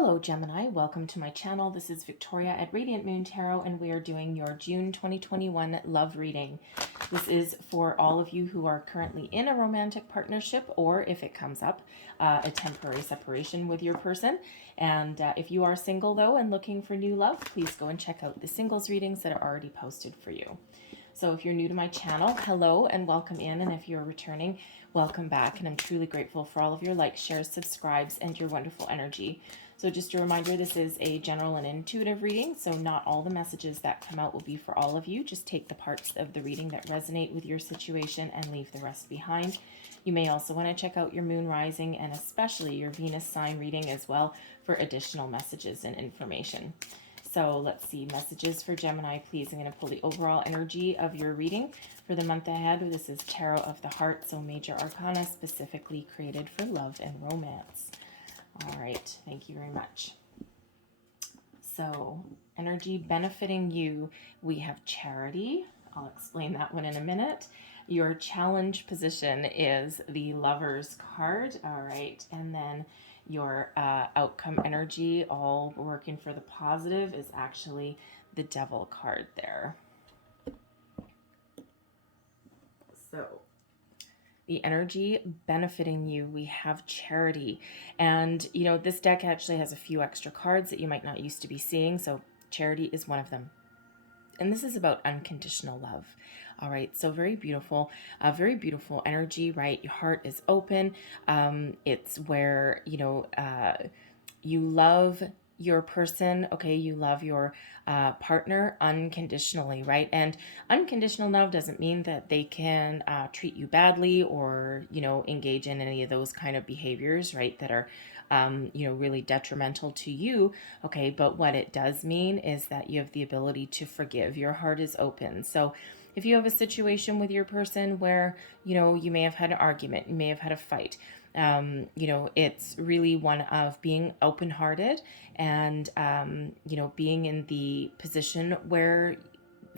Hello Gemini, welcome to my channel. This is Victoria at Radiant Moon Tarot and we are doing your June 2021 love reading. This is for all of you who are currently in a romantic partnership or if it comes up, a temporary separation with your person. And if you are single though and looking for new love, please go and check out the singles readings that are already posted for you. So if you're new to my channel, hello and welcome in. And if you're returning, welcome back. And I'm truly grateful for all of your likes, shares, subscribes, and your wonderful energy. So just a reminder, this is a general and intuitive reading, so not all the messages that come out will be for all of you. Just take the parts of the reading that resonate with your situation and leave the rest behind. You may also want to check out your moon rising and especially your Venus sign reading as well for additional messages and information. So let's see, messages for Gemini, please. I'm going to pull the overall energy of your reading for the month ahead. This is Tarot of the Heart, so major arcana specifically created for love and romance. All right, thank you very much. So, energy benefiting you, we have charity. I'll explain that one in a minute. Your challenge position is the Lover's card, all right, and then your outcome energy, all working for the positive, is actually the Devil card there. So, the energy benefiting you, we have charity. And, you know, this deck actually has a few extra cards that you might not used to be seeing. So charity is one of them. And this is about unconditional love. All right, so very beautiful energy, right? Your heart is open. It's where, you know, you love your person, okay, you love your partner unconditionally, right? And unconditional love doesn't mean that they can treat you badly or, you know, engage in any of those kind of behaviors, right, that are, you know, really detrimental to you, okay? But what it does mean is that you have the ability to forgive. Your heart is open. So if you have a situation with your person where, you know, you may have had an argument, you may have had a fight, you know, it's really one of being open-hearted and, you know, being in the position where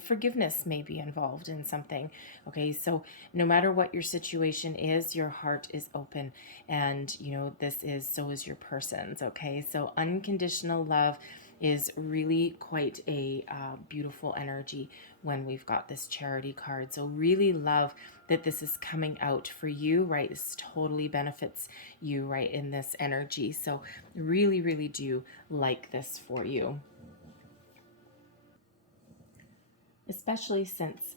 forgiveness may be involved in something. Okay, so no matter what your situation is, your heart is open, and you know, so is your person's. Okay, so unconditional love is really quite a beautiful energy when we've got this charity card. So really love that this is coming out for you, right? This totally benefits you, right, in this energy. So really, really do like this for you. Especially since,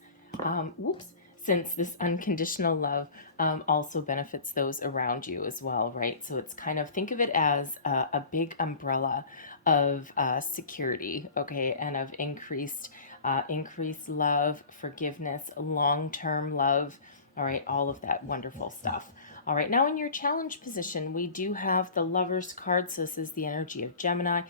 since this unconditional love also benefits those around you as well, right? So it's kind of, think of it as a big umbrella of security, okay, and of increased love, forgiveness, long-term love, all right, all of that wonderful stuff. All right, now in your challenge position, we do have the Lover's card. So this is the energy of Gemini.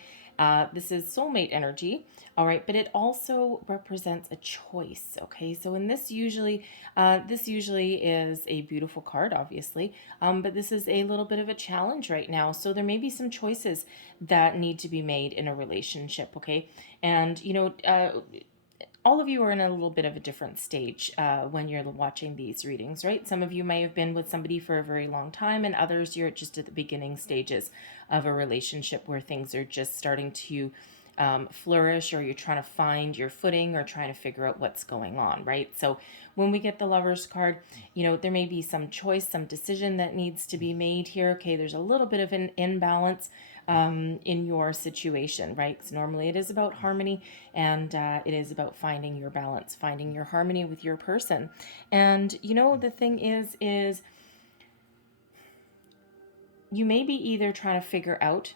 This is soulmate energy, all right, but it also represents a choice, okay? So in this usually is a beautiful card, obviously, but this is a little bit of a challenge right now. So there may be some choices that need to be made in a relationship, okay? And, you know, all of you are in a little bit of a different stage when you're watching these readings, right? Some of you may have been with somebody for a very long time, and others you're just at the beginning stages of a relationship where things are just starting to flourish, or you're trying to find your footing or trying to figure out what's going on, right? So when we get the Lover's card, you know, there may be some choice, some decision that needs to be made here. Okay, there's a little bit of an imbalance in your situation, right? Because normally it is about harmony, and it is about finding your balance, finding your harmony with your person. And you know, the thing is you may be either trying to figure out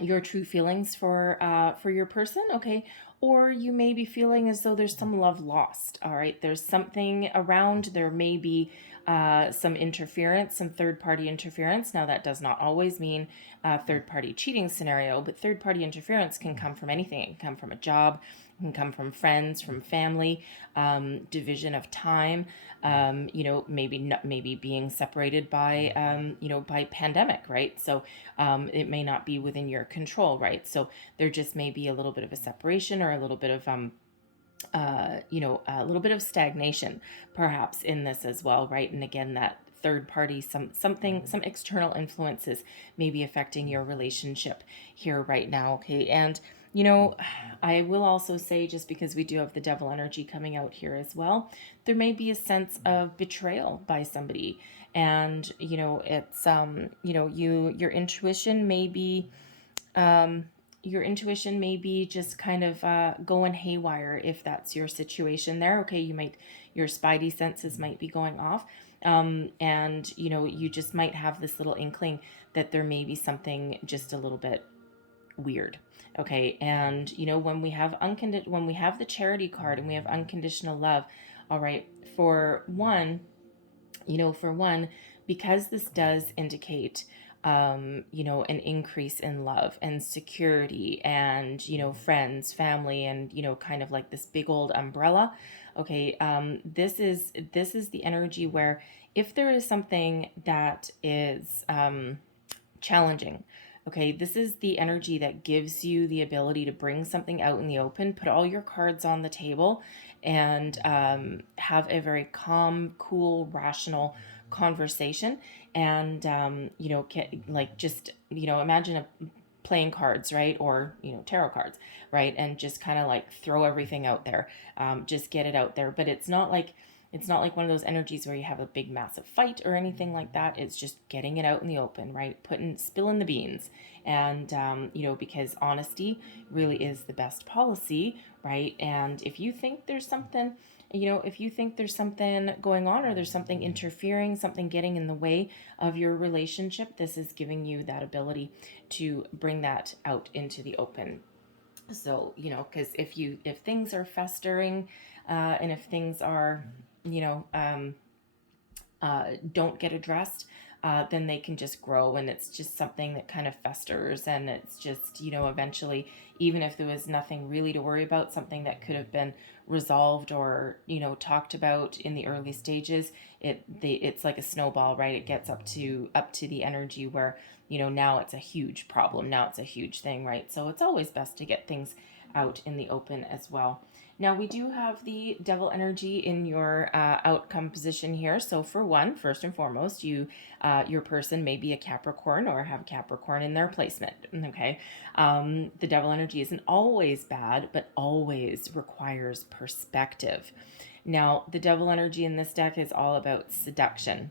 your true feelings for your person, okay, or you may be feeling as though there's some love lost. All right, there's something around. There may be some interference, some third-party interference. Now, that does not always mean third-party cheating scenario, but third-party interference can come from anything. It can come from a job, it can come from friends, from family, division of time, you know, maybe being separated by, you know, by pandemic, right? So it may not be within your control, right? So there just may be a little bit of a separation or a little bit of you know, a little bit of stagnation perhaps in this as well, right? And again, that third party, some external influences may be affecting your relationship here right now. Okay. And I will also say, just because we do have the devil energy coming out here as well, there may be a sense of betrayal by somebody. And it's your intuition may be just kind of going haywire if that's your situation there. Okay, your spidey senses might be going off, and you just might have this little inkling that there may be something just a little bit weird. Okay, and when we have the charity card and we have unconditional love, all right, for one, because this does indicate an increase in love and security and friends, family, and kind of like this big old umbrella. Okay, this is the energy where if there is something that is challenging, okay, this is the energy that gives you the ability to bring something out in the open, put all your cards on the table, and have a very calm, cool, rational conversation. And imagine playing cards, right? Or tarot cards, right? And just kind of like throw everything out there, just get it out there. But it's not like one of those energies where you have a big massive fight or anything like that. It's just getting it out in the open, right? Spilling the beans. And because honesty really is the best policy, right? And if you think there's something going on, or there's something interfering, something getting in the way of your relationship, this is giving you that ability to bring that out into the open. So, because if things are festering, and if things are, don't get addressed, then they can just grow, and it's just something that kind of festers, and it's just, eventually, even if there was nothing really to worry about, something that could have been resolved or, talked about in the early stages, it's like a snowball, right? It gets up to the energy where, now it's a huge problem. Now it's a huge thing, right? So it's always best to get things out in the open as well. Now, we do have the devil energy in your outcome position here. So for one, first and foremost, your person may be a Capricorn or have Capricorn in their placement, okay? The devil energy isn't always bad, but always requires perspective. Now, the devil energy in this deck is all about seduction.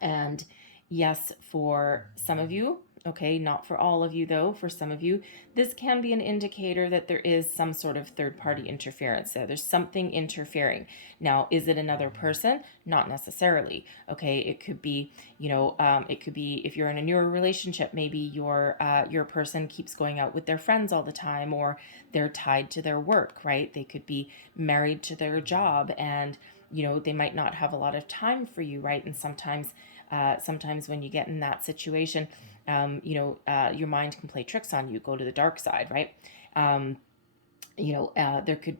And yes, for some of you, okay, not for all of you though, for some of you, this can be an indicator that there is some sort of third-party interference there. There's something interfering. Now, is it another person? Not necessarily. Okay, it could be, if you're in a newer relationship, maybe your person keeps going out with their friends all the time, or they're tied to their work, right? They could be married to their job, and they might not have a lot of time for you, right? And sometimes when you get in that situation, your mind can play tricks on you, go to the dark side, right? There could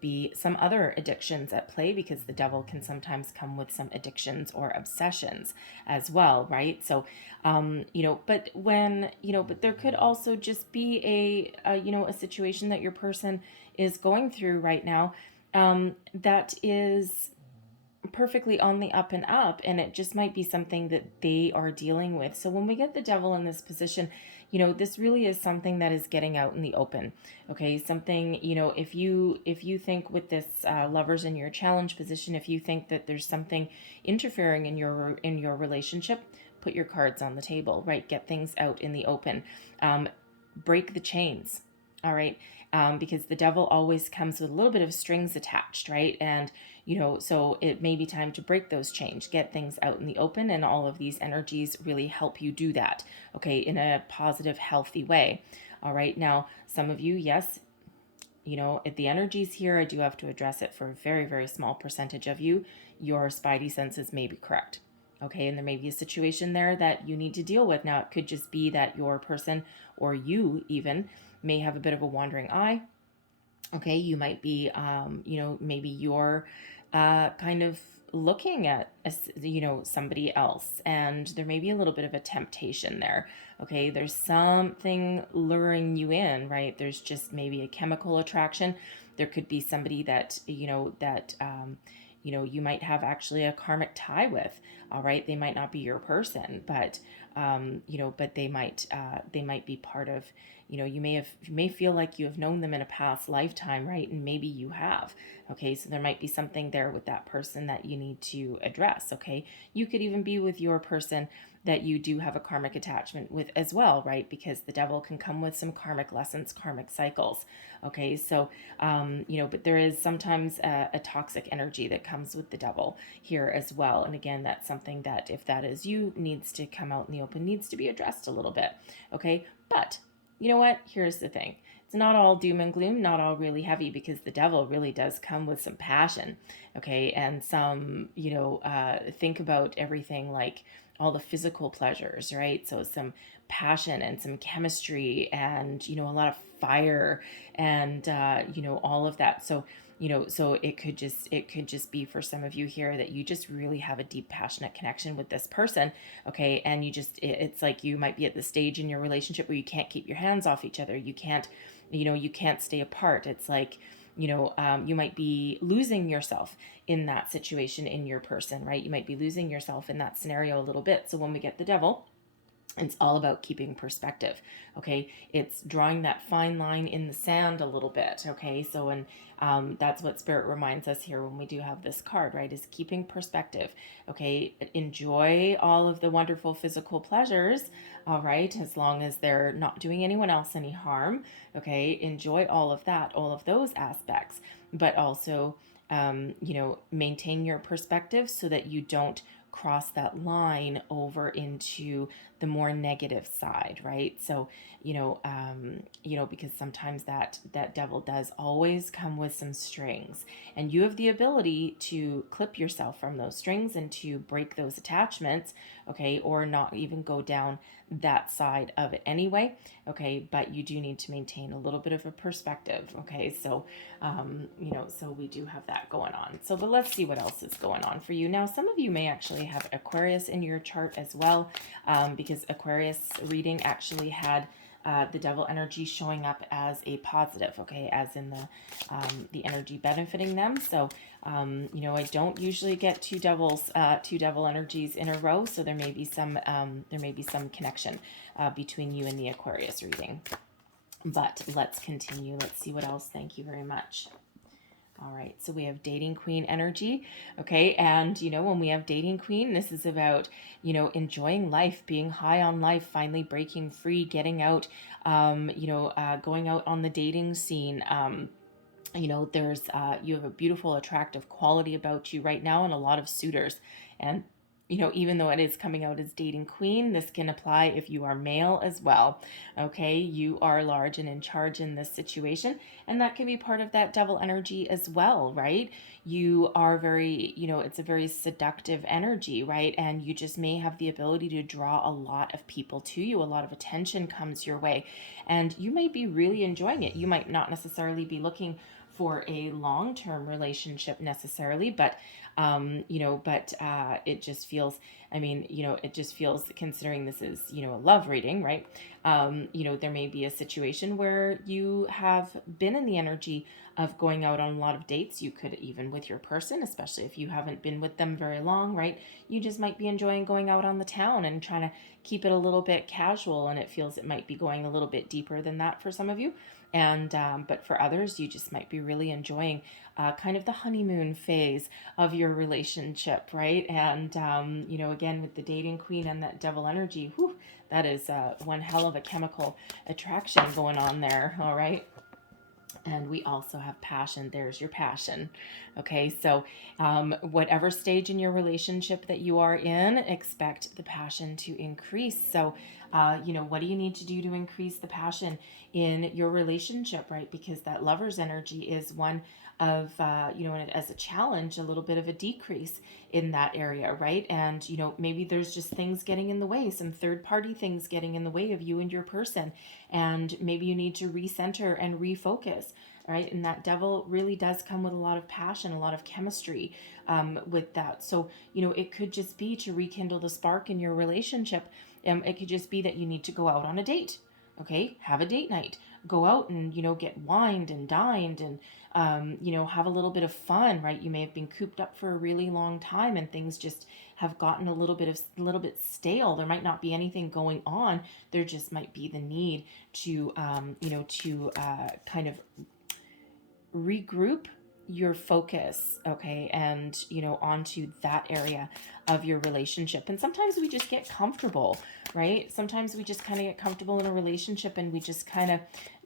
be some other addictions at play, because the devil can sometimes come with some addictions or obsessions as well, right? So, but there could also just be a situation that your person is going through right now, that is perfectly on the up and up, and it just might be something that they are dealing with. So when we get the devil in this position, this really is something that is getting out in the open. Okay, something, if you think with this lovers in your challenge position, if you think that there's something interfering in your relationship, put your cards on the table, right? Get things out in the open. Break the chains. All right. Because the devil always comes with a little bit of strings attached, right? And, so it may be time to break those chains, get things out in the open, and all of these energies really help you do that, okay, in a positive, healthy way. All right. Now, some of you, yes, if the energy's here, I do have to address it. For a very, very small percentage of you, your spidey senses may be correct. Okay, and there may be a situation there that you need to deal with. Now, it could just be that your person, or you even, may have a bit of a wandering eye. Okay, you might be, maybe you're kind of looking at, somebody else, and there may be a little bit of a temptation there. Okay, there's something luring you in, right? There's just maybe a chemical attraction. There could be somebody that, you might have actually a karmic tie with. All right, they might not be your person, but but they might be part of. You may feel like you have known them in a past lifetime, right? And maybe you have. Okay, so there might be something there with that person that you need to address. Okay, you could even be with your person that you do have a karmic attachment with as well, right? Because the devil can come with some karmic lessons, karmic cycles. Okay, so but there is sometimes a toxic energy that comes with the devil here as well. And again, that's something that, if that is you, needs to come out in the open, needs to be addressed a little bit. Okay, but you know what? Here's the thing. It's not all doom and gloom, not all really heavy, because the devil really does come with some passion. Okay, and some, think about everything like all the physical pleasures, right? So some passion and some chemistry and, a lot of fire and, all of that. So, so it could just be for some of you here that you just really have a deep, passionate connection with this person. Okay. And it's like you might be at the stage in your relationship where you can't keep your hands off each other. You can't stay apart. It's like, you might be losing yourself in that situation in your person, right? You might be losing yourself in that scenario a little bit. So when we get the devil, it's all about keeping perspective. Okay, it's drawing that fine line in the sand a little bit. Okay, so that's what Spirit reminds us here when we do have this card, right? Is keeping perspective. Okay, enjoy all of the wonderful physical pleasures. All right, as long as they're not doing anyone else any harm. Okay, enjoy all of that, all of those aspects, but also, maintain your perspective so that you don't cross that line over into the more negative side, right? So, because sometimes that devil does always come with some strings, and you have the ability to clip yourself from those strings and to break those attachments, okay, or not even go down that side of it anyway, okay, but you do need to maintain a little bit of a perspective, okay, so so we do have that going on. So but let's see what else is going on for you. Now, some of you may actually have Aquarius in your chart as well, because Aquarius reading actually had the devil energy showing up as a positive, okay, as in the energy benefiting them. So, I don't usually get two devil energies in a row, so there may be some connection between you and the Aquarius reading. But let's continue. Let's see what else. Thank you very much. All right, so we have dating queen energy, okay, and when we have dating queen, this is about enjoying life, being high on life, finally breaking free, getting out, going out on the dating scene. There's you have a beautiful, attractive quality about you right now, and a lot of suitors, and even though it is coming out as dating queen, this can apply if you are male as well. Okay, you are large and in charge in this situation, and that can be part of that devil energy as well, right? You are very, it's a very seductive energy, right? And you just may have the ability to draw a lot of people to you. A lot of attention comes your way, and you may be really enjoying it. You might not necessarily be looking for a long-term relationship necessarily, but it just feels, it just feels, considering this is, a love reading, right? There may be a situation where you have been in the energy of going out on a lot of dates. You could, even with your person, especially if you haven't been with them very long, right? You just might be enjoying going out on the town and trying to keep it a little bit casual, and it feels it might be going a little bit deeper than that for some of you. And but for others, you just might be really enjoying kind of the honeymoon phase of your relationship, right? And again, with the dating queen and that devil energy, whew, that is one hell of a chemical attraction going on there. All right. And we also have passion. There's your passion. Okay, so whatever stage in your relationship that you are in, expect the passion to increase. So, what do you need to do to increase the passion in your relationship, right? Because that lover's energy is one of, as a challenge, a little bit of a decrease in that area, right? And, maybe there's just things getting in the way, some third party things getting in the way of you and your person. And maybe you need to recenter and refocus, right? And that devil really does come with a lot of passion, a lot of chemistry with that. So, it could just be to rekindle the spark in your relationship. It could just be that you need to go out on a date. Okay, have a date night. Go out and, get wined and dined and, have a little bit of fun, right? You may have been cooped up for a really long time and things just have gotten a little bit stale. There might not be anything going on. There just might be the need to, kind of regroup your focus, okay, and onto that area of your relationship. And sometimes we just get comfortable, right? Sometimes we just kind of get comfortable in a relationship and we just kind of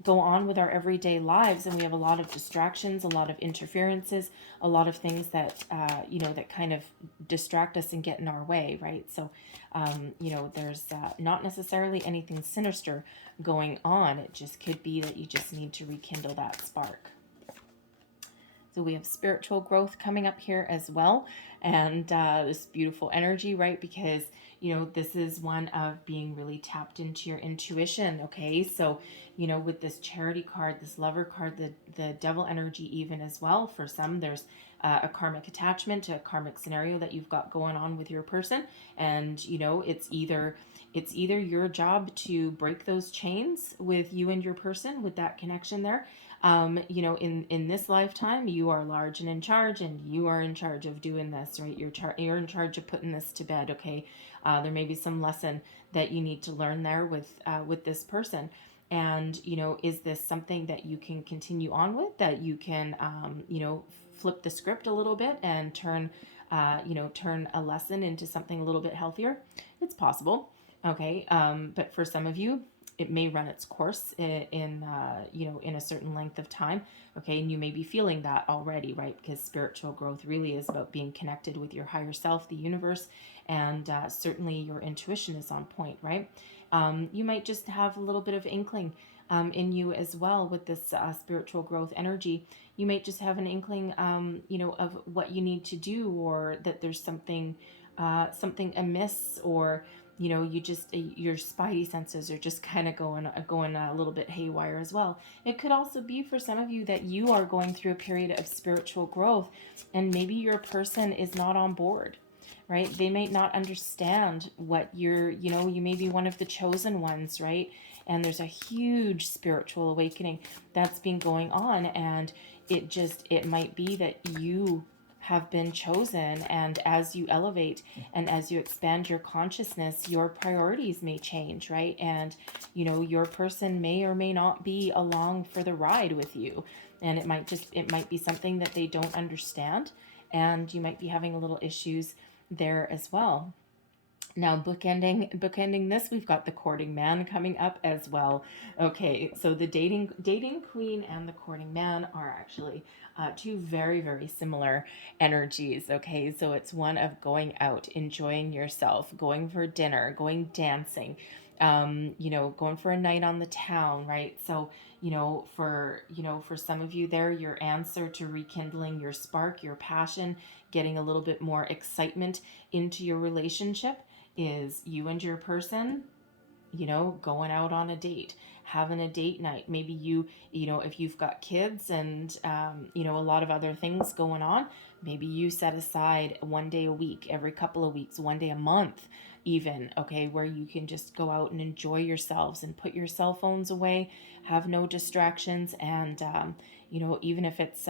go on with our everyday lives, and we have a lot of distractions, a lot of interferences, a lot of things that that kind of distract us and get in our way, right? So there's not necessarily anything sinister going on. It just could be that you just need to rekindle that spark. So we have spiritual growth coming up here as well. And this beautiful energy, right? Because, this is one of being really tapped into your intuition. Okay. So, with this charity card, this lover card, the devil energy even as well. For some, there's a karmic attachment, a karmic scenario that you've got going on with your person. And, it's either your job to break those chains with you and your person, with that connection there. In this lifetime, you are large and in charge, and you are in charge of doing this, right? You're in charge of putting this to bed. Okay. There may be some lesson that you need to learn there with this person. And, is this something that you can continue on with, that you can, flip the script a little bit and turn a lesson into something a little bit healthier? It's possible. Okay. But for some of you, it may run its course in a certain length of time. Okay. And you may be feeling that already, right? Because spiritual growth really is about being connected with your higher self, the universe, and certainly your intuition is on point, right? You might just have a little bit of inkling in you as well with this spiritual growth energy. You might just have an inkling, of what you need to do, or that there's something amiss, or your spidey senses are just kind of going a little bit haywire as well. It could also be for some of you that you are going through a period of spiritual growth, and maybe your person is not on board, right? They may not understand what you may be one of the chosen ones, right? And there's a huge spiritual awakening that's been going on, and it might be that you have been chosen, and as you elevate and as you expand your consciousness, your priorities may change, right? And your person may or may not be along for the ride with you, and it might be something that they don't understand, and you might be having a little issues there as well. Now, bookending this, we've got the courting man coming up as well. Okay, so the dating queen and the courting man are actually two very, very similar energies. Okay, so it's one of going out, enjoying yourself, going for dinner, going dancing, going for a night on the town, right? So, for some of you there, your answer to rekindling your spark, your passion, getting a little bit more excitement into your relationship is you and your person, going out on a date, having a date night. Maybe if you've got kids and, a lot of other things going on, maybe you set aside one day a week, every couple of weeks, one day a month, even, okay, where you can just go out and enjoy yourselves and put your cell phones away, have no distractions, and, even if it's,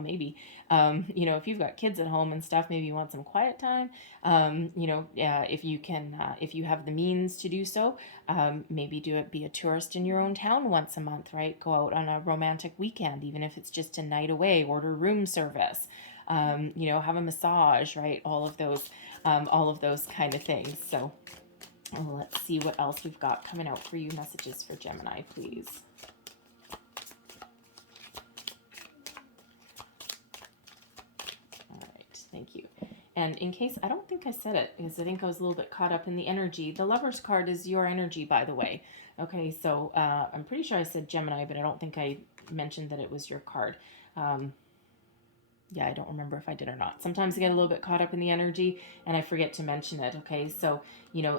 maybe, if you've got kids at home and stuff, maybe you want some quiet time, if you can, if you have the means to do so, maybe be a tourist in your own town once a month, right? Go out on a romantic weekend, even if it's just a night away, order room service, have a massage, right? All of those kind of things. So let's see what else we've got coming out for you. Messages for Gemini, please. All right, thank you. And in case, I don't think I said it, because I think I was a little bit caught up in the energy. The Lover's card is your energy, by the way. Okay, so I'm pretty sure I said Gemini, but I don't think I mentioned that it was your card. Yeah, I don't remember if I did or not. Sometimes I get a little bit caught up in the energy and I forget to mention it. Okay, so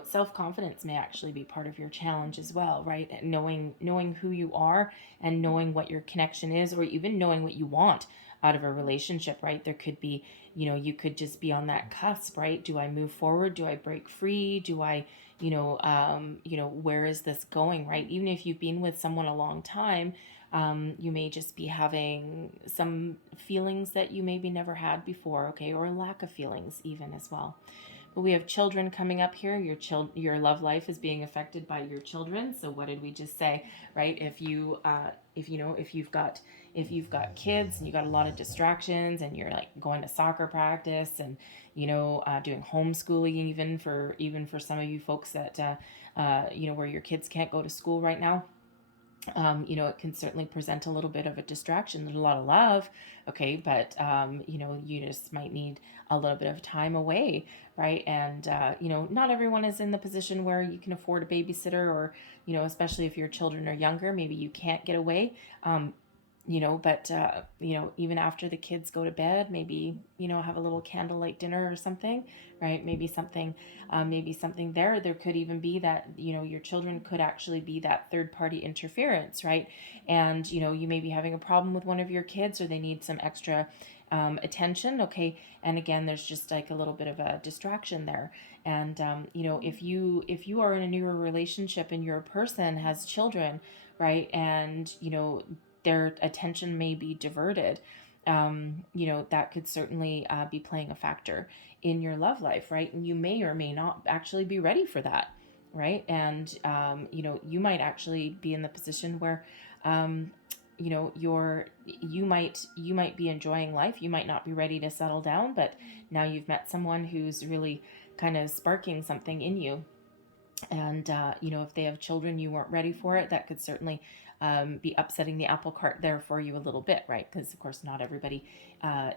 self-confidence may actually be part of your challenge as well, right? Knowing who you are and knowing what your connection is, or even knowing what you want out of a relationship, right? There could be, you could just be on that cusp, right? Do I move forward? Do I break free? Do I, where is this going, right? Even if you've been with someone a long time, you may just be having some feelings that you maybe never had before, okay, or a lack of feelings even as well. But we have children coming up here. Your love life is being affected by your children. So what did we just say, right? If you've got kids and you got a lot of distractions and you're like going to soccer practice and doing homeschooling even for some of you folks that where your kids can't go to school right now. It can certainly present a little bit of a distraction. There's a lot of love, okay, but you just might need a little bit of time away, right? And not everyone is in the position where you can afford a babysitter, or especially if your children are younger, maybe you can't get away. But even after the kids go to bed, maybe have a little candlelight dinner or something, right? Maybe something there could even be that your children could actually be that third party interference, right? And you may be having a problem with one of your kids, or they need some extra attention, okay? And again, there's just like a little bit of a distraction there. And if you are in a newer relationship and your person has children, right, and their attention may be diverted, that could certainly be playing a factor in your love life, right? And you may or may not actually be ready for that, right? And you might actually be in the position where you might be enjoying life. You might not be ready to settle down, but now you've met someone who's really kind of sparking something in you. And if they have children, you weren't ready for it. That could certainly be upsetting the apple cart there for you a little bit, right? Because of course not everybody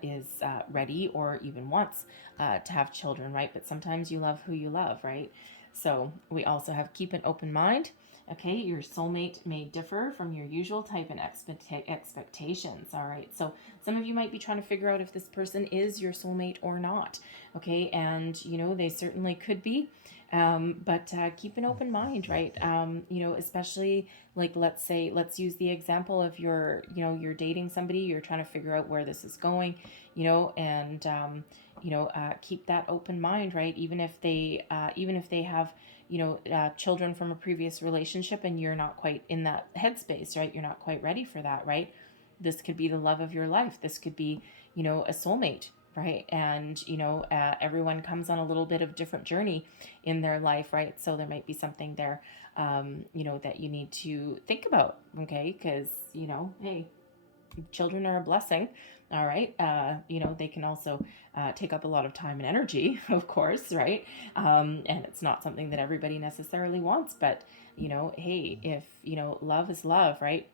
is ready or even wants to have children, right? But sometimes you love who you love, right? So we also have keep an open mind. Okay, your soulmate may differ from your usual type and expectations. All right, so some of you might be trying to figure out if this person is your soulmate or not. Okay, and they certainly could be. But keep an open mind, right? Especially like, let's use the example of you're dating somebody, you're trying to figure out where this is going, and keep that open mind, right? Even if they have children from a previous relationship and you're not quite in that headspace, right? You're not quite ready for that, right? This could be the love of your life. This could be a soulmate, right? And everyone comes on a little bit of different journey in their life, right? So there might be something there that you need to think about, okay? Because hey, children are a blessing. All right, they can also take up a lot of time and energy, of course, right? And it's not something that everybody necessarily wants, but hey, if love is love, right?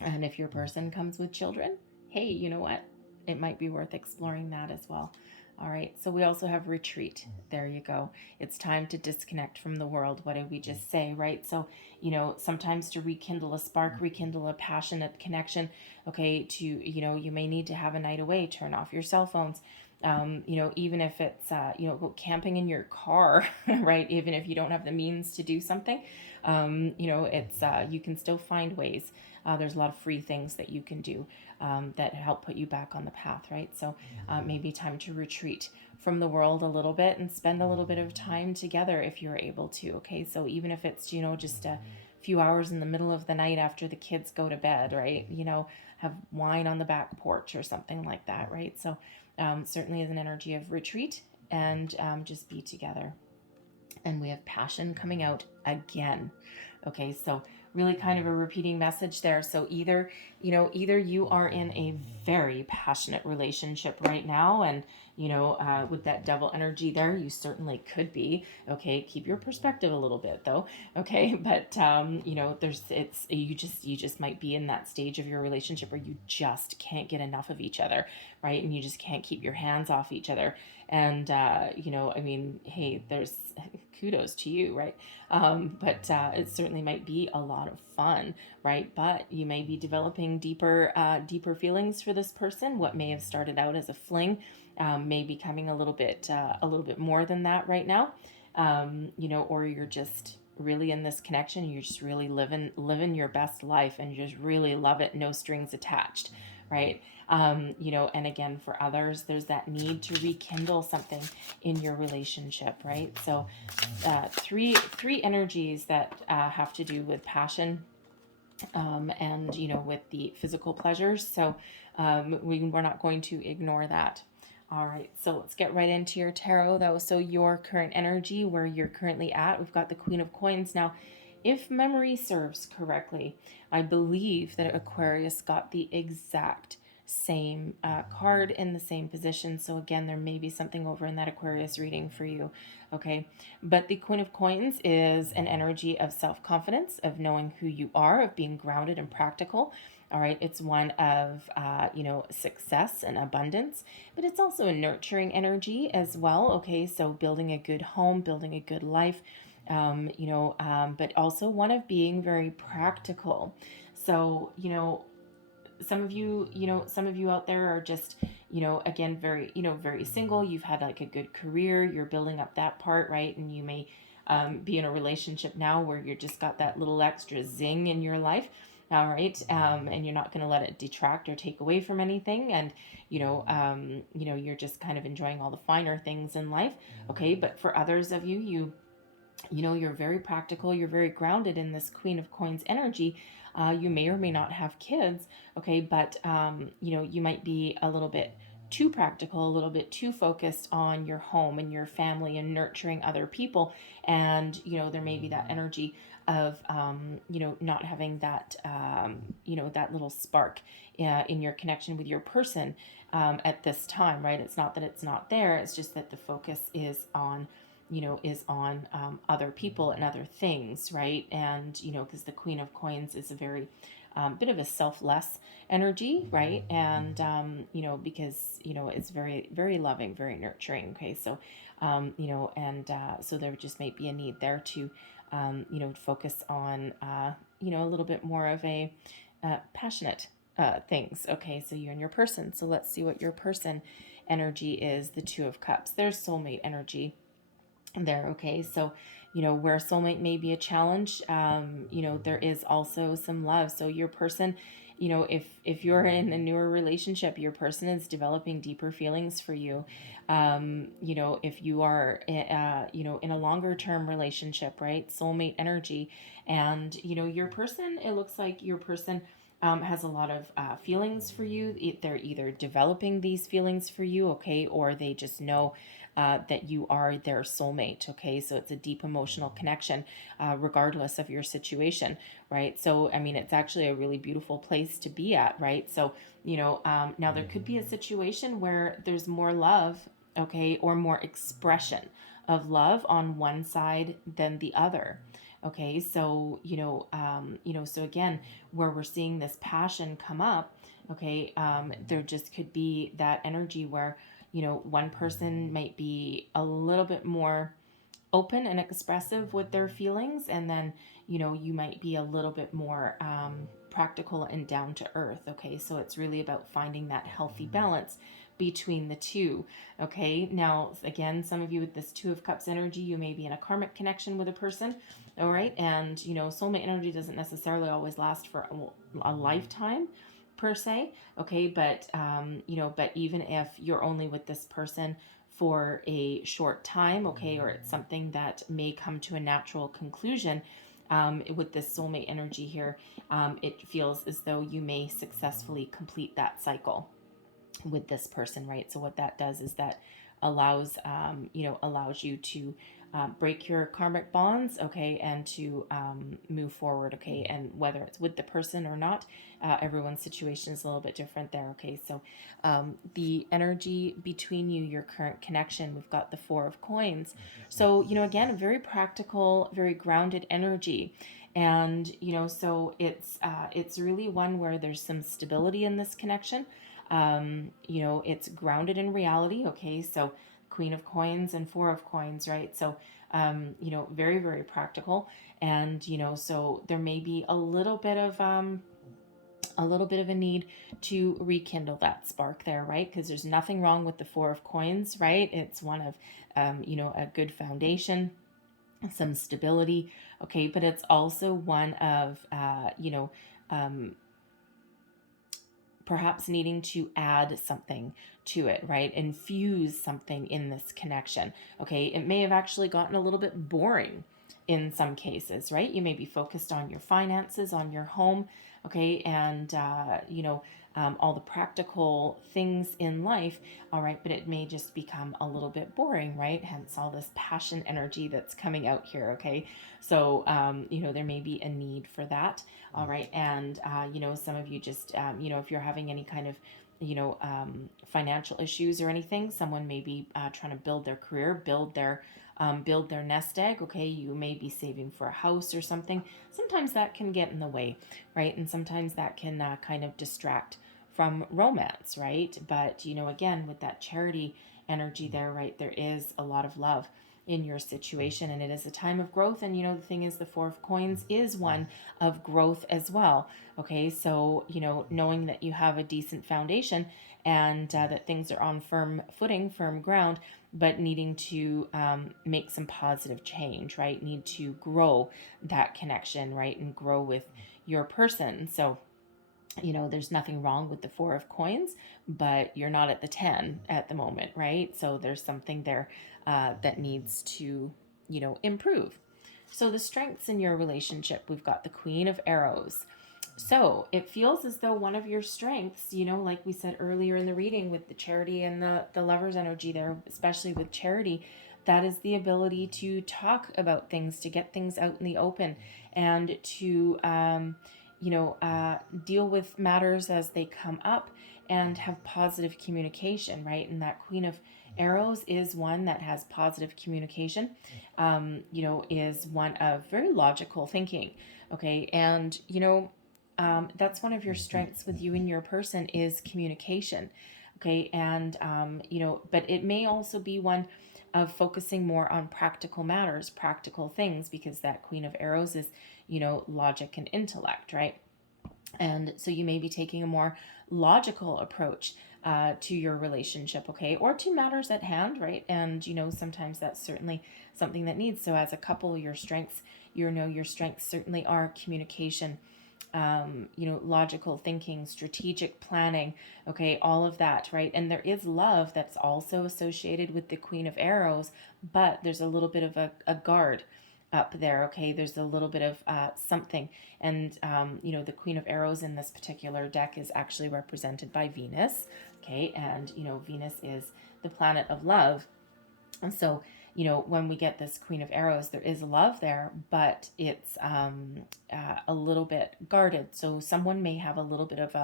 And if your person comes with children, hey, you know what, it might be worth exploring that as well. All right, so we also have retreat. There you go. It's time to disconnect from the world. What did we just say, right? So, sometimes to rekindle a spark, rekindle a passionate connection, okay, you may need to have a night away, turn off your cell phones. Even if it's, go camping in your car, right? Even if you don't have the means to do something, it's, you can still find ways. There's a lot of free things that you can do that help put you back on the path, right? So maybe time to retreat from the world a little bit and spend a little bit of time together if you're able to, okay? So even if it's, just a few hours in the middle of the night after the kids go to bed, right? Have wine on the back porch or something like that, right? So certainly is an energy of retreat and just be together. And we have passion coming out again. Okay, so really kind of a repeating message there. So either you are in a very passionate relationship right now, and with that devil energy there, you certainly could be. Okay, keep your perspective a little bit though. Okay, but you just might be in that stage of your relationship where you just can't get enough of each other, right? And you just can't keep your hands off each other. And hey, there's kudos to you, right? But it certainly might be a lot of fun, right? But you may be developing deeper feelings for this person. What may have started out as a fling may be becoming a little bit more than that right now. Or you're just really in this connection. You're just really living your best life, and you just really love it. No strings attached, right? And again, for others, there's that need to rekindle something in your relationship, right? So three energies that have to do with passion, and with the physical pleasures. So we're not going to ignore that. All right, so let's get right into your tarot though. So your current energy, where you're currently at, we've got the Queen of Coins. Now, if memory serves correctly, I believe that Aquarius got the exact same card in the same position. So again, there may be something over in that Aquarius reading for you. Okay, but the Queen of Coins is an energy of self-confidence, of knowing who you are, of being grounded and practical. All right, it's one of success and abundance, but it's also a nurturing energy as well. Okay, so building a good home, building a good life, but also one of being very practical. So some of you out there are just, again, very, very single. You've had like a good career, you're building up that part, right? And you may be in a relationship now where you're just got that little extra zing in your life. All right. And you're not going to let it detract or take away from anything. And, you're just kind of enjoying all the finer things in life. Okay. But for others of you, you're very practical, you're very grounded in this Queen of Coins energy. You may or may not have kids, okay, but you might be a little bit too practical, a little bit too focused on your home and your family and nurturing other people. And there may be that energy of not having that that little spark in your connection with your person at this time, right? It's not that it's not there, it's just that the focus is on other people and other things, right? And because the Queen of Coins is a very bit of a selfless energy, right? And because it's very, very loving, very nurturing. Okay, so so there just may be a need there to focus on a little bit more of a passionate things. Okay, so you and your person. So let's see what your person energy is. The Two of Cups. There's soulmate energy there. Okay, so where soulmate may be a challenge, there is also some love. So your person, if you're in a newer relationship, your person is developing deeper feelings for you. If you are in a longer term relationship, right, soulmate energy, and your person, it looks like your person has a lot of feelings for you. They're either developing these feelings for you, okay, or they just know that you are their soulmate. Okay, so it's a deep emotional connection, regardless of your situation, right? So I mean, it's actually a really beautiful place to be at, right? So now there could be a situation where there's more love, okay, or more expression of love on one side than the other. Okay, so so again, where we're seeing this passion come up, okay, there just could be that energy where one person might be a little bit more open and expressive with their feelings, and then you might be a little bit more practical and down to earth. Okay, so it's really about finding that healthy balance between the two. Okay, now again, some of you with this Two of Cups energy, you may be in a karmic connection with a person. All right, and soulmate energy doesn't necessarily always last for a lifetime per se. Okay, but but even if you're only with this person for a short time, okay, or it's something that may come to a natural conclusion, with this soulmate energy here, it feels as though you may successfully complete that cycle with this person, right? So what that does is that allows allows you to break your karmic bonds, okay, and to move forward, okay. And whether it's with the person or not, everyone's situation is a little bit different there. Okay, so the energy between you, your current connection, we've got the Four of Coins. So again, a very practical, very grounded energy. And so it's really one where there's some stability in this connection. It's grounded in reality. Okay, so Queen of Coins and Four of Coins, right? So very, very practical. And so there may be a little bit of a need to rekindle that spark there, right? Because there's nothing wrong with the Four of Coins, right? It's one of a good foundation, some stability, okay, but it's also one of perhaps needing to add something to it, right? Infuse something in this connection. Okay, it may have actually gotten a little bit boring in some cases, right? You may be focused on your finances, on your home, okay, and all the practical things in life, all right, but it may just become a little bit boring, right? Hence all this passion energy that's coming out here, okay? So, there may be a need for that, all right, and, some of you just, if you're having any kind of financial issues or anything, someone may be trying to build their career, build their nest egg. Okay, you may be saving for a house or something. Sometimes that can get in the way, right? And sometimes that can kind of distract from romance, right? But again, with that charity energy there, right, there is a lot of love in your situation, and it is a time of growth. And the thing is, the Four of Coins is one of growth as well. Okay, so knowing that you have a decent foundation, and that things are on firm footing, firm ground, but needing to make some positive change, right? Need to grow that connection, right? And grow with your person. So there's nothing wrong with the Four of Coins, but you're not at the 10 at the moment, right? So there's something there that needs to, improve. So the strengths in your relationship, we've got the Queen of Arrows. So it feels as though one of your strengths, like we said earlier in the reading with the charity and the lover's energy there, especially with charity, that is the ability to talk about things, to get things out in the open, and to, deal with matters as they come up and have positive communication, right? And that Queen of Arrows is one that has positive communication, is one of very logical thinking, okay? And, that's one of your strengths with you and your person is communication, okay? And, but it may also be one of focusing more on practical matters, practical things, because that Queen of Arrows is, logic and intellect, right? And so you may be taking a more logical approach to your relationship, okay, or to matters at hand, right? And sometimes that's certainly something that needs. So as a couple, your strengths, your strengths certainly are communication, logical thinking, strategic planning, okay, all of that, right? And there is love that's also associated with the Queen of Arrows, but there's a little bit of a guard up there, okay? There's a little bit of something. And, the Queen of Arrows in this particular deck is actually represented by Venus, okay? And, Venus is the planet of love. And so, when we get this Queen of Arrows, there is love there, but it's a little bit guarded. So someone may have a little bit of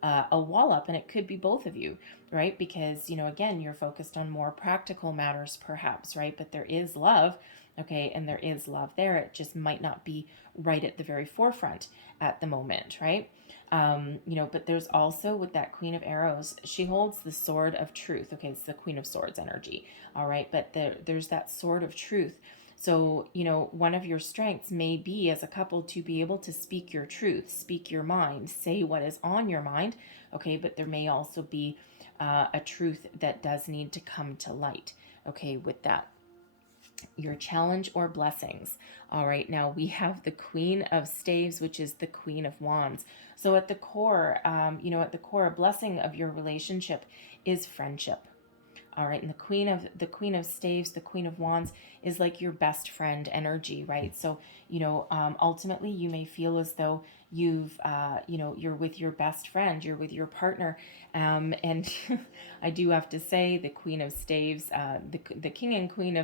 a wall up, and it could be both of you, right? Because, again, you're focused on more practical matters perhaps, right? But there is love, okay? And there is love there. It just might not be right at the very forefront at the moment, right? But there's also with that Queen of Arrows, she holds the sword of truth. Okay, it's the Queen of Swords energy. All right, but there's that sword of truth. So, one of your strengths may be as a couple to be able to speak your truth, speak your mind, say what is on your mind. Okay, but there may also be a truth that does need to come to light. Okay, with that. Your challenge or blessings. All right, now we have the Queen of Staves, which is the Queen of Wands. So at the core, a blessing of your relationship is friendship. All right, and the Queen of Staves, the Queen of Wands is like your best friend energy, right? So ultimately you may feel as though you're with your best friend, you're with your partner, and I do have to say the Queen of Staves, the King and Queen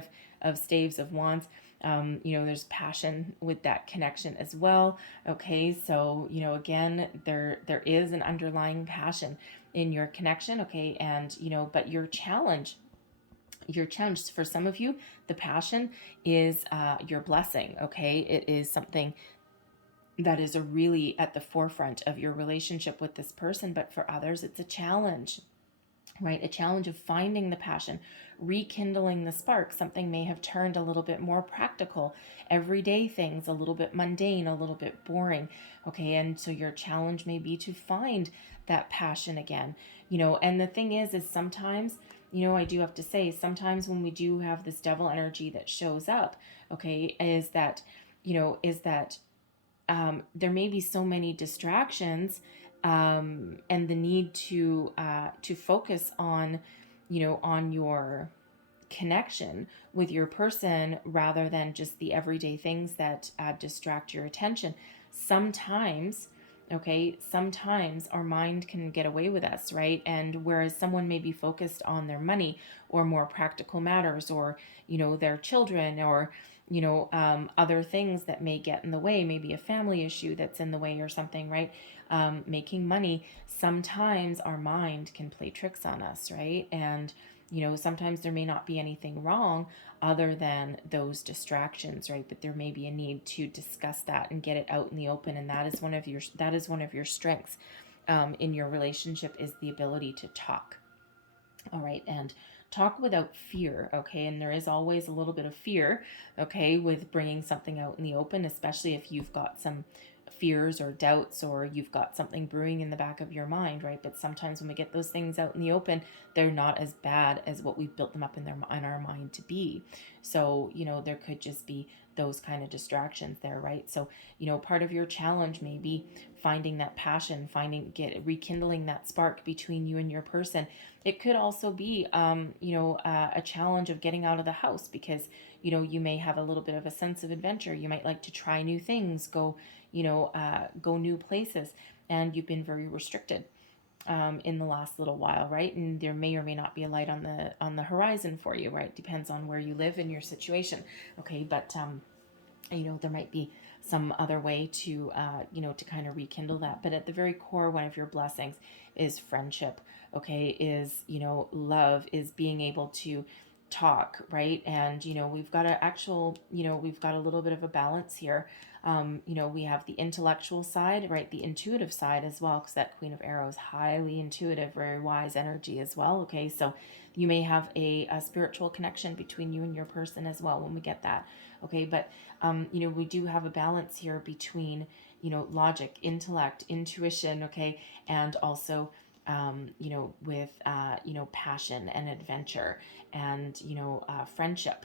of Staves of Wands. There's passion with that connection as well. Okay, so again, there is an underlying passion in your connection. Okay, and but your challenge for some of you, the passion is your blessing. Okay, it is something that is really at the forefront of your relationship with this person, but for others it's a challenge, right? A challenge of finding the passion, rekindling the spark. Something may have turned a little bit more practical, everyday things, a little bit mundane, a little bit boring. Okay, and so your challenge may be to find that passion again. And the thing is sometimes, I do have to say, sometimes when we do have this devil energy that shows up, okay, is that there may be so many distractions and the need to focus on, on your connection with your person rather than just the everyday things that distract your attention. Sometimes, okay, sometimes our mind can get away with us, right? And whereas someone may be focused on their money or more practical matters, or their children, or other things that may get in the way, maybe a family issue that's in the way or something, right? Making money, sometimes our mind can play tricks on us, right? And sometimes there may not be anything wrong other than those distractions, right? But there may be a need to discuss that and get it out in the open, and that is one of your strengths in your relationship, is the ability to talk. All right, and talk without fear, okay? And there is always a little bit of fear, okay, with bringing something out in the open, especially if you've got some fears or doubts, or you've got something brewing in the back of your mind, right? But sometimes when we get those things out in the open, they're not as bad as what we've built them up in our mind to be. So there could just be those kind of distractions there, right? So part of your challenge may be finding that passion, rekindling that spark between you and your person. It could also be a challenge of getting out of the house, because you may have a little bit of a sense of adventure. You might like to try new things, go new places, and you've been very restricted in the last little while, right? And there may or may not be a light on the horizon for you, right? Depends on where you live and your situation, okay? But there might be some other way to to kind of rekindle that. But at the very core, one of your blessings is friendship, okay? Is love, is being able to talk, right? And we've got we've got a little bit of a balance here. We have the intellectual side, right? The intuitive side as well, because that Queen of Arrows, highly intuitive, very wise energy as well. Okay, so you may have a spiritual connection between you and your person as well when we get that. Okay, but we do have a balance here between logic, intellect, intuition, okay, and also with passion and adventure, and friendship.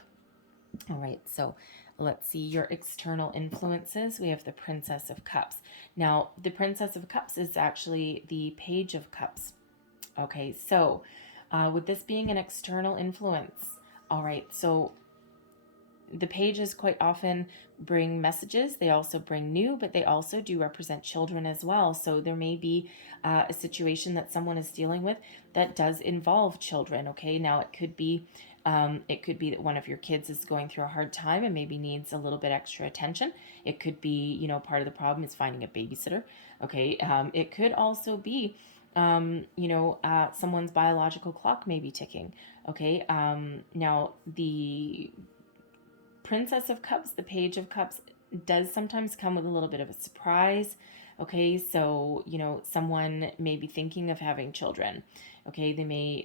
All right, so let's see your external influences. We have the Princess of Cups. Now, the Princess of Cups is actually the Page of Cups. Okay, so with this being an external influence, all right, so the pages quite often bring messages. They also bring new, but they also do represent children as well. So there may be a situation that someone is dealing with that does involve children. Okay, now it could be that one of your kids is going through a hard time and maybe needs a little bit extra attention. It could be, part of the problem is finding a babysitter. Okay, it could also be someone's biological clock may be ticking. Okay, now the Princess of Cups, the Page of Cups, does sometimes come with a little bit of a surprise. Okay, so someone may be thinking of having children. Okay,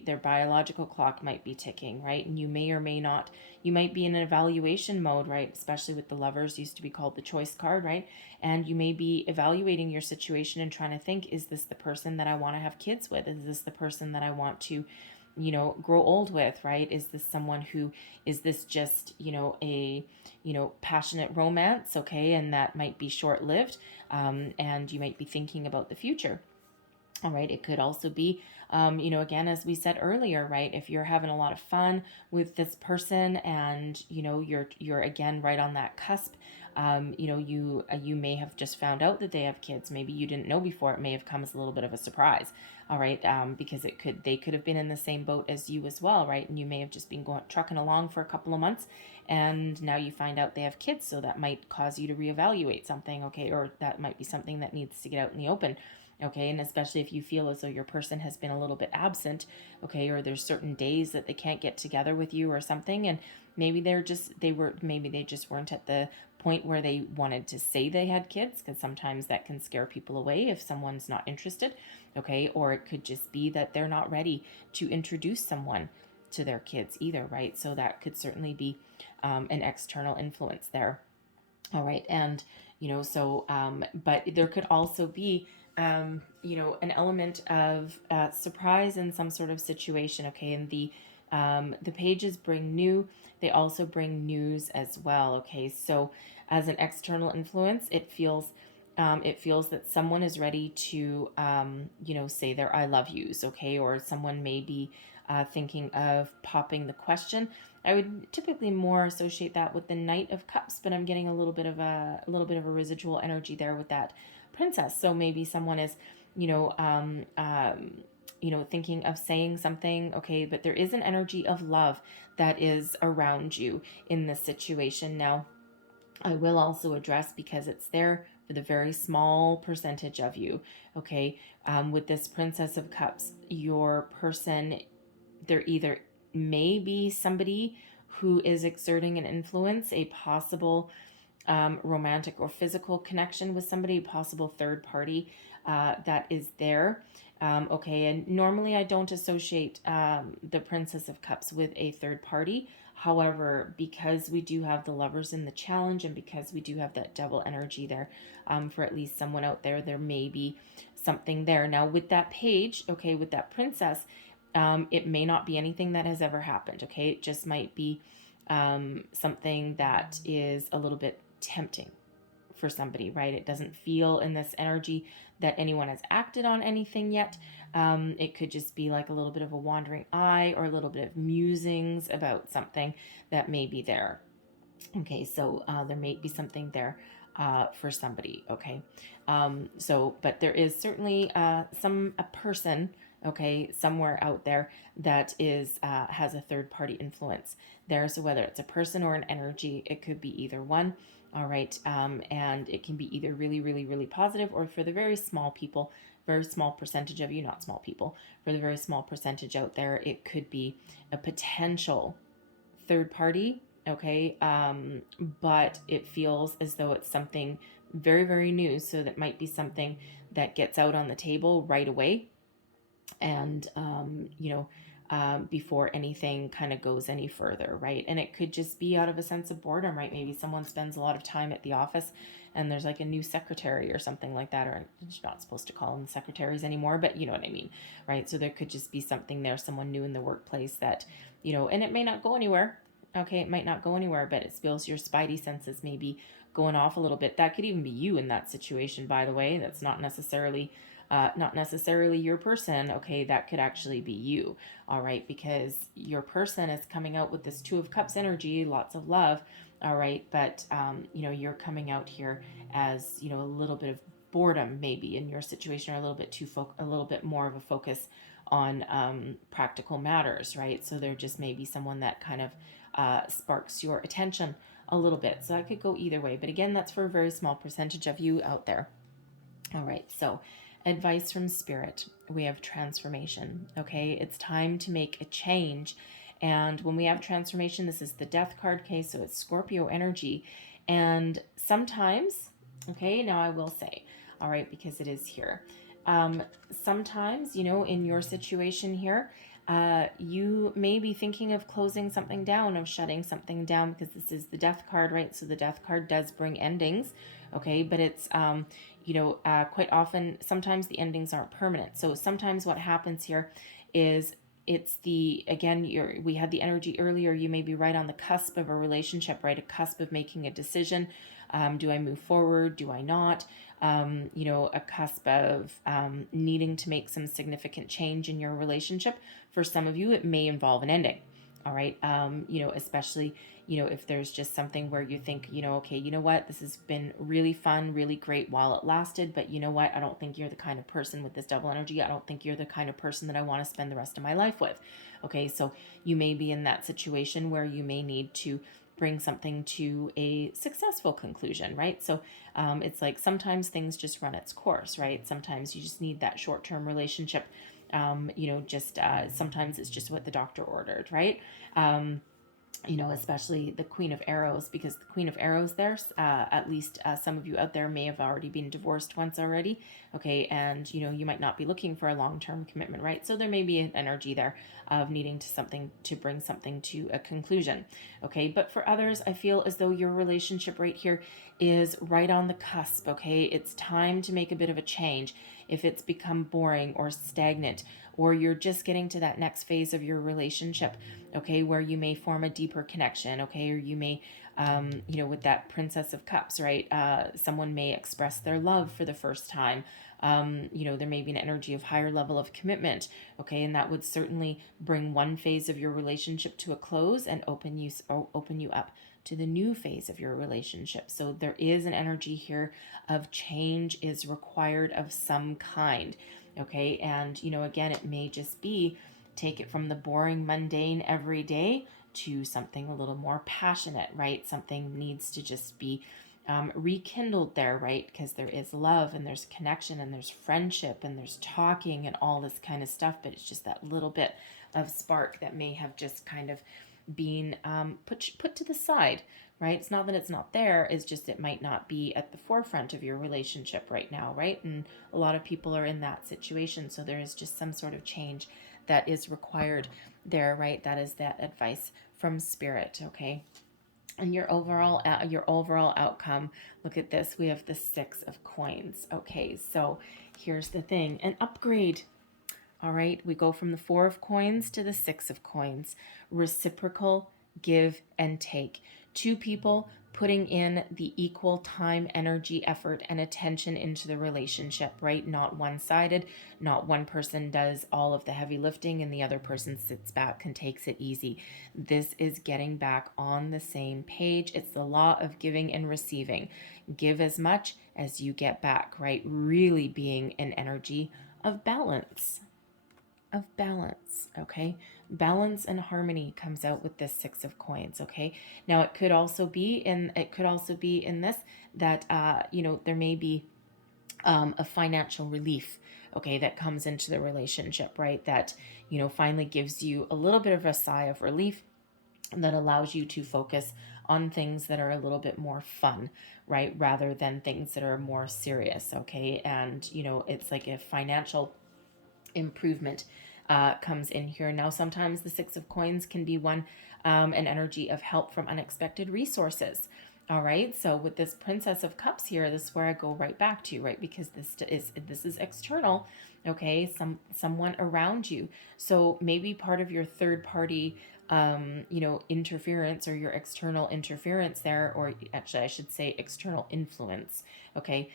their biological clock might be ticking, right? And you may or may not, you might be in an evaluation mode, right? Especially with the Lovers, used to be called the choice card, right? And you may be evaluating your situation and trying to think, is this the person that I want to have kids with? Is this the person that I want to grow old with, right? Is this just a passionate romance, okay, and that might be short-lived, and you might be thinking about the future. All right, it could also be again, as we said earlier, right, if you're having a lot of fun with this person, and you're again right on that cusp. You may have just found out that they have kids. Maybe you didn't know before. It may have come as a little bit of a surprise. All right, because they could have been in the same boat as you as well, right? And you may have just been trucking along for a couple of months, and now you find out they have kids. So that might cause you to reevaluate something, okay, or that might be something that needs to get out in the open. Okay, and especially if you feel as though your person has been a little bit absent, okay, or there's certain days that they can't get together with you or something, and maybe they just weren't at the point where they wanted to say they had kids, because sometimes that can scare people away if someone's not interested, okay, or it could just be that they're not ready to introduce someone to their kids either, right? So that could certainly be an external influence there. All right, and but there could also be an element of surprise in some sort of situation. Okay, and the pages bring new. They also bring news as well. Okay, so as an external influence, it feels It feels that someone is ready to, say their I love yous, okay? Or someone may be thinking of popping the question. I would typically more associate that with the Knight of Cups, but I'm getting a little bit of a residual energy there with that Princess. So maybe someone is, you know, um, um, thinking of saying something, okay? But there is an energy of love that is around you in this situation. Now, I will also address, because it's there for the very small percentage of you, okay? With this Princess of Cups, your person, there either may be somebody who is exerting an influence, a possible romantic or physical connection with somebody, a possible third party that is there. Okay, and normally I don't associate the Princess of Cups with a third party. However, because we do have the Lovers in the challenge, and because we do have that double energy there, for at least someone out there, there may be something there. Now, with that page, okay, with that Princess, it may not be anything that has ever happened, okay? It just might be something that is a little bit tempting for somebody, right? It doesn't feel in this energy that anyone has acted on anything yet. It could just be like a little bit of a wandering eye, or a little bit of musings about something that may be there. Okay, so there may be something there for somebody. Okay, but there is certainly a person, okay, somewhere out there that is has a third party influence there. So whether it's a person or an energy, it could be either one. All right, and it can be either really, really, really positive, or for the very small people, very small percentage of you, not small people, for the very small percentage out there, it could be a potential third party, okay, but it feels as though it's something very, very new, so that might be something that gets out on the table right away, and before anything kind of goes any further, right? And it could just be out of a sense of boredom, right? Maybe someone spends a lot of time at the office, and there's like a new secretary or something like that, or you're not supposed to call them secretaries anymore, but you know what I mean, right? So there could just be something there, someone new in the workplace that, and it may not go anywhere. Okay, it might not go anywhere, but it feels your spidey senses maybe going off a little bit. That could even be you in that situation, by the way. That's not necessarily your person. Okay, that could actually be you. All right, because your person is coming out with this Two of Cups energy, lots of love. All right, but you're coming out here as a little bit of boredom maybe in your situation, or a little bit a little bit more of a focus on practical matters, right? So there just may be someone that kind of sparks your attention a little bit. So that could go either way. But again, that's for a very small percentage of you out there. All right, so advice from Spirit. We have transformation, okay? It's time to make a change. And when we have transformation, this is the Death card, okay? So it's Scorpio energy. And sometimes, okay, now I will say, all right, because it is here. Sometimes, in your situation here, you may be thinking of closing something down, of shutting something down, because this is the Death card, right? So the Death card does bring endings, okay? But it's, quite often, sometimes the endings aren't permanent. So sometimes what happens here is we had the energy earlier, you may be right on the cusp of a relationship, right? A cusp of making a decision. Do I move forward? Do I not? A cusp of needing to make some significant change in your relationship. For some of you, it may involve an ending. All right. Especially, if there's just something where you think, okay, you know what, this has been really fun, really great while it lasted, but you know what, I don't think you're the kind of person with this double energy. I don't think you're the kind of person that I want to spend the rest of my life with. Okay. So you may be in that situation where you may need to bring something to a successful conclusion, right? So it's like sometimes things just run its course, right? Sometimes you just need that short-term relationship. Sometimes it's just what the doctor ordered, right? Especially the Queen of Arrows, because the Queen of Arrows there, at least some of you out there may have already been divorced once already, okay, and you might not be looking for a long-term commitment, right? So there may be an energy there of needing to bring something to a conclusion, okay? But for others, I feel as though your relationship right here is right on the cusp, okay? It's time to make a bit of a change. If it's become boring or stagnant, or you're just getting to that next phase of your relationship, okay, where you may form a deeper connection, okay, or you may, with that Princess of Cups, right? Someone may express their love for the first time. There may be an energy of higher level of commitment, okay, and that would certainly bring one phase of your relationship to a close and open you up to the new phase of your relationship. So there is an energy here of change is required of some kind, okay? And, again, it may just be take it from the boring, mundane, everyday to something a little more passionate, right? Something needs to just be rekindled there, right? Because there is love and there's connection and there's friendship and there's talking and all this kind of stuff, but it's just that little bit of spark that may have just kind of been put to the side, right? It's not that it's not there, it's just it might not be at the forefront of your relationship right now, right? And a lot of people are in that situation, so there is just some sort of change that is required there, right? That is that advice from Spirit, okay? And your overall outcome, look at this, we have the 6 of coins. Okay, so here's the thing, an upgrade. All right, we go from the 4 of coins to the 6 of coins. Reciprocal give and take. Two people putting in the equal time, energy, effort, and attention into the relationship, right? Not one-sided, not one person does all of the heavy lifting and the other person sits back and takes it easy. This is getting back on the same page. It's the law of giving and receiving. Give as much as you get back, right? Really being an energy of balance. Okay? Balance and harmony comes out with this 6 of coins, okay? Now it could also be in this that there may be a financial relief, okay, that comes into the relationship, right? That finally gives you a little bit of a sigh of relief that allows you to focus on things that are a little bit more fun, right? Rather than things that are more serious, okay? And it's like a financial improvement comes in here. Now, sometimes the 6 of coins can be an energy of help from unexpected resources. All right, so with this Princess of Cups here, this is where I go right back to, right? Because this is external, okay? Someone around you. So maybe part of your third party interference or your external interference there, or actually I should say external influence, okay,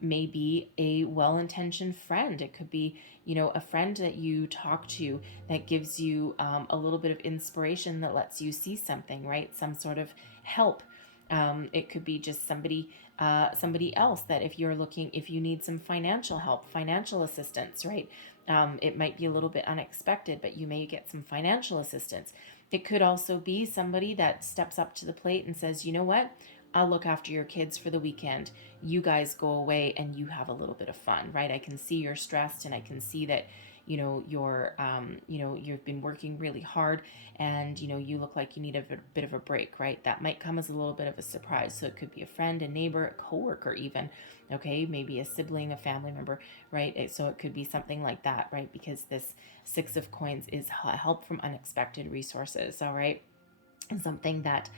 maybe a well-intentioned friend. It could be, a friend that you talk to that gives you a little bit of inspiration that lets you see something, right? Some sort of help. It could be just somebody else that if you need some financial help, financial assistance, right? It might be a little bit unexpected, but you may get some financial assistance. It could also be somebody that steps up to the plate and says, you know what? I'll look after your kids for the weekend. You guys go away and you have a little bit of fun, right? I can see you're stressed and I can see that, you've been working really hard and, you look like you need a bit of a break, right? That might come as a little bit of a surprise. So it could be a friend, a neighbor, a coworker even, okay? Maybe a sibling, a family member, right? So it could be something like that, right? Because this 6 of coins is help from unexpected resources, all right? Something that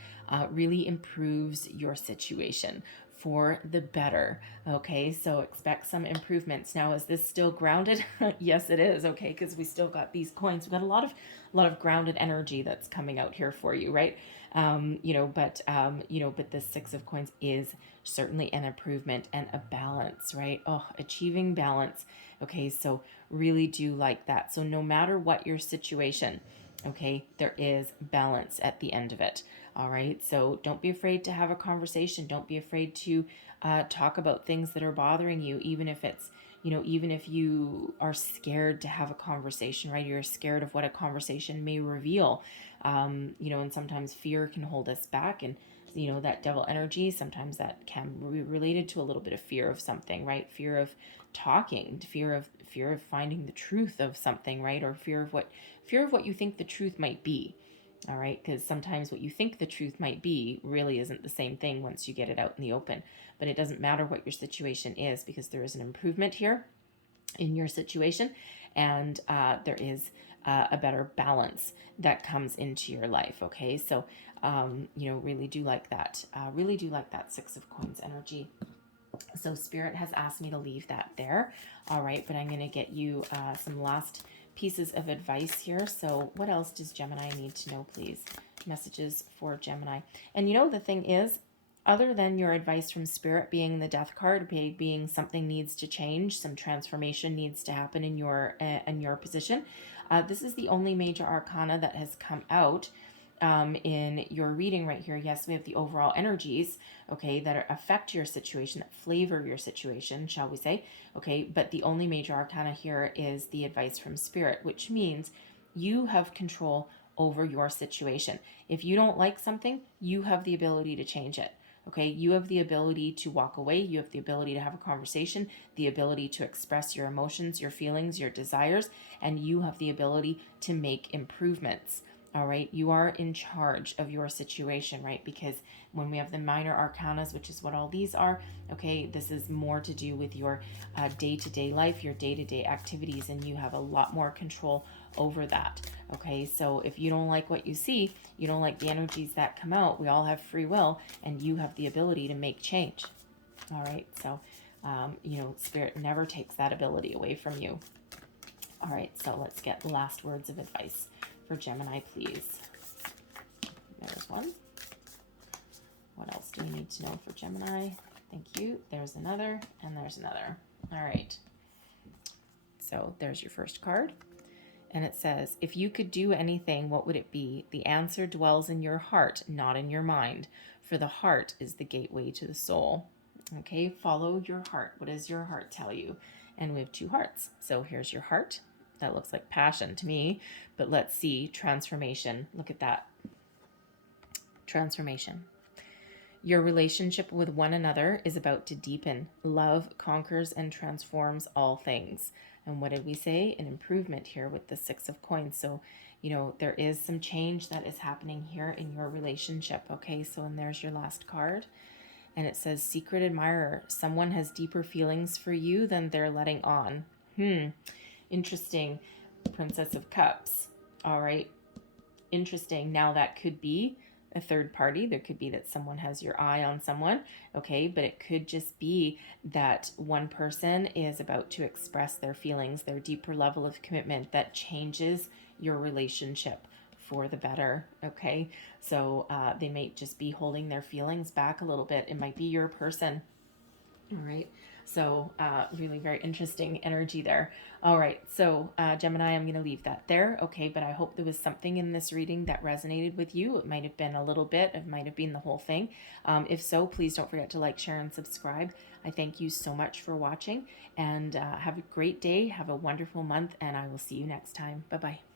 really improves your situation for the better. Okay, so expect some improvements. Now, is this still grounded? Yes, it is. Okay, because we still got these coins. We've got a lot of grounded energy that's coming out here for you, right? But this 6 of coins is certainly an improvement and a balance, right? Oh, achieving balance. Okay, so really do like that. So no matter what your situation, okay, there is balance at the end of it. All right, so don't be afraid to have a conversation. Don't be afraid to talk about things that are bothering you, even if it's, even if you are scared to have a conversation, right? You're scared of what a conversation may reveal, and sometimes fear can hold us back. And that devil energy, sometimes that can be related to a little bit of fear of something, right? Fear of talking, fear of finding the truth of something, right? Or fear of what you think the truth might be. All right, because sometimes what you think the truth might be really isn't the same thing once you get it out in the open. But it doesn't matter what your situation is, because there is an improvement here. in your situation, and there is a better balance that comes into your life. Okay, so really do like that. Really do like that Six of Coins energy. So Spirit has asked me to leave that there. All right, but I'm going to get you some last pieces of advice here. So what else does Gemini need to know, please? Messages for Gemini. And the thing is, other than your advice from Spirit being the Death card, being something needs to change, some transformation needs to happen in your position, this is the only major arcana that has come out in your reading right here. Yes, we have the overall energies, okay, that affect your situation, that flavor your situation, shall we say, okay, but the only major arcana here is the advice from Spirit, which means you have control over your situation. If you don't like something, you have the ability to change it. Okay, you have the ability to walk away. You have the ability to have a conversation, the ability to express your emotions, your feelings, your desires, and you have the ability to make improvements. All right, you are in charge of your situation, right? Because when we have the minor arcanas, which is what all these are, okay, this is more to do with your day-to-day life, your day-to-day activities, and you have a lot more control over that. Okay, so if you don't like what you see, you don't like the energies that come out, we all have free will, and you have the ability to make change. All right, so Spirit never takes that ability away from you. All right, so let's get last words of advice for Gemini, please. There's one. What else do we need to know for Gemini? Thank you. There's another, and there's another. All right. So there's your first card. And it says, if you could do anything, what would it be? The answer dwells in your heart, not in your mind. For the heart is the gateway to the soul. Okay, follow your heart. What does your heart tell you? And we have two hearts. So here's your heart. That looks like passion to me, but let's see transformation. Look at that. Transformation. Your relationship with one another is about to deepen. Love conquers and transforms all things. And what did we say? An improvement here with the Six of Coins. So, there is some change that is happening here in your relationship. Okay, so and there's your last card. And it says, secret admirer. Someone has deeper feelings for you than they're letting on. Interesting. Princess of Cups. All right. Interesting. Now that could be a third party. There could be that someone has your eye on someone. Okay. But it could just be that one person is about to express their feelings, their deeper level of commitment that changes your relationship for the better. Okay. So they might just be holding their feelings back a little bit. It might be your person. All right. So really very interesting energy there. All right. So Gemini, I'm going to leave that there. Okay. But I hope there was something in this reading that resonated with you. It might have been a little bit. It might have been the whole thing. If so, please don't forget to like, share, and subscribe. I thank you so much for watching, and have a great day. Have a wonderful month, and I will see you next time. Bye-bye.